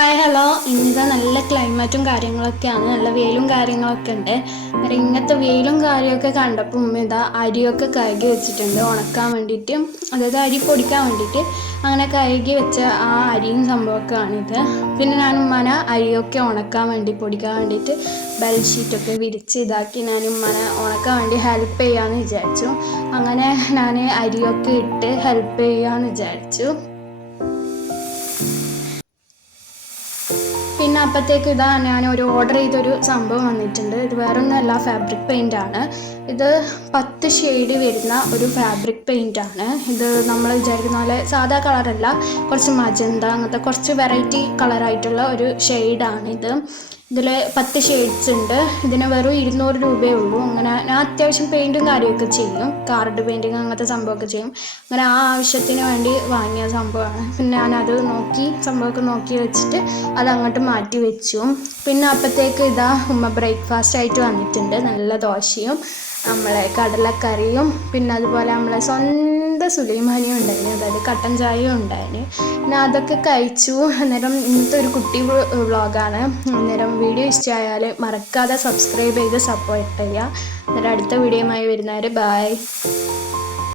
Hi hello ഇന്നിതാ നല്ല ക്ലൈമറ്റും കാര്യങ്ങളൊക്കെയാണ്, നല്ല വെയിലും കാര്യങ്ങളൊക്കെ ഉണ്ട്. അന്നേരം ഇങ്ങനത്തെ വെയിലും കാര്യമൊക്കെ കണ്ടപ്പോൾ ഉമ്മ ഇതാ അരിയൊക്കെ കഴുകി വെച്ചിട്ടുണ്ട് ഉണക്കാൻ വേണ്ടിയിട്ട്, അതായത് അരി പൊടിക്കാൻ വേണ്ടിയിട്ട്. അങ്ങനെ കഴുകി വെച്ച ആ അരിയും സംഭവമൊക്കെയാണിത്. പിന്നെ ഞാൻ ഉമ്മനെ അരിയൊക്കെ ഉണക്കാൻ വേണ്ടി പൊടിക്കാൻ വേണ്ടിയിട്ട് ബെഡ്ഷീറ്റൊക്കെ വിരിച്ച് ഇതാക്കി ഞാൻ ഉമ്മനെ ഉണക്കാൻ വേണ്ടി ഹെൽപ്പ് ചെയ്യാമെന്ന് വിചാരിച്ചു. അങ്ങനെ ഞാൻ അരിയൊക്കെ ഇട്ട് ഹെൽപ്പ് ചെയ്യാമെന്ന് വിചാരിച്ചു. പിന്നെ അപ്പോഴത്തേക്ക് ഇതാ ഞാൻ ഒരു ഓർഡർ ചെയ്തൊരു സംഭവം വന്നിട്ടുണ്ട്. ഇത് വേറൊന്നുമല്ല, ഫാബ്രിക് പെയിൻ്റ് ആണ്. ഇത് 10 ഷെയ്ഡ് വരുന്ന ഒരു ഫാബ്രിക് പെയിൻ്റ് ആണ്. ഇത് നമ്മൾ വിചാരിക്കുന്ന പോലെ സാധാ കളറല്ല, കുറച്ച് മജന്ത അങ്ങനത്തെ കുറച്ച് വെറൈറ്റി കളറായിട്ടുള്ള ഒരു ഷെയ്ഡാണിത്. ഇതിൽ 10 ഷെയ്ഡ്സ് ഉണ്ട്. ഇതിന് വെറും 200 രൂപയേ ഉള്ളൂ. അങ്ങനെ ഞാൻ അത്യാവശ്യം പെയിൻറ്റും കാര്യമൊക്കെ ചെയ്യും, കാർഡ് പെയിൻറ്റിങ് അങ്ങനത്തെ സംഭവമൊക്കെ ചെയ്യും. അങ്ങനെ ആ ആവശ്യത്തിന് വേണ്ടി വാങ്ങിയ സംഭവമാണ്. പിന്നെ ഞാനത് സംഭവമൊക്കെ നോക്കി വെച്ചിട്ട് അത് അങ്ങോട്ട് മാറ്റി വെച്ചു. പിന്നെ അപ്പോഴത്തേക്ക് ഇതാ ഉമ്മ ബ്രേക്ക്ഫാസ്റ്റ് ആയിട്ട് വന്നിട്ടുണ്ട്. നല്ല ദോശയും നമ്മളെ കടലക്കറിയും പിന്നെ അതുപോലെ നമ്മളെ സ്വന്തം സുലൈമാനിയും ഉണ്ടായിരുന്നു, അതായത് കട്ടൻ ചായയും ഉണ്ടായിരുന്നു. പിന്നെ അതൊക്കെ കഴിച്ചു. അന്നേരം ഇന്നത്തെ ഒരു കുട്ടി വ്ളോഗാണ്. അന്നേരം വീഡിയോ ഇഷ്ടമായാൽ മറക്കാതെ സബ്സ്ക്രൈബ് ചെയ്ത് സപ്പോർട്ട് ചെയ്യുക. അന്നേരം അടുത്ത വീഡിയോയുമായി വരുന്നവരെ ബൈ.